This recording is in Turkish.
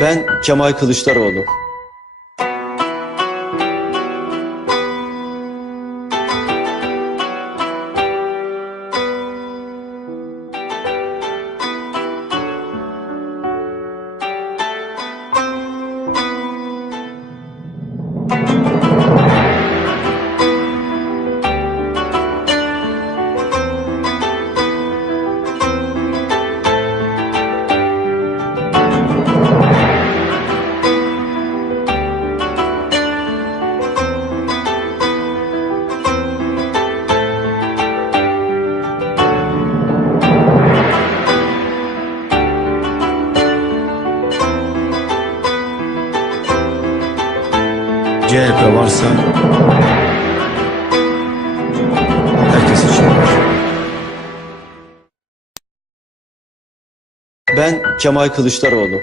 Ben Kemal Kılıçdaroğlu. CHP varsa herkes için var. Ben Kemal Kılıçdaroğlu.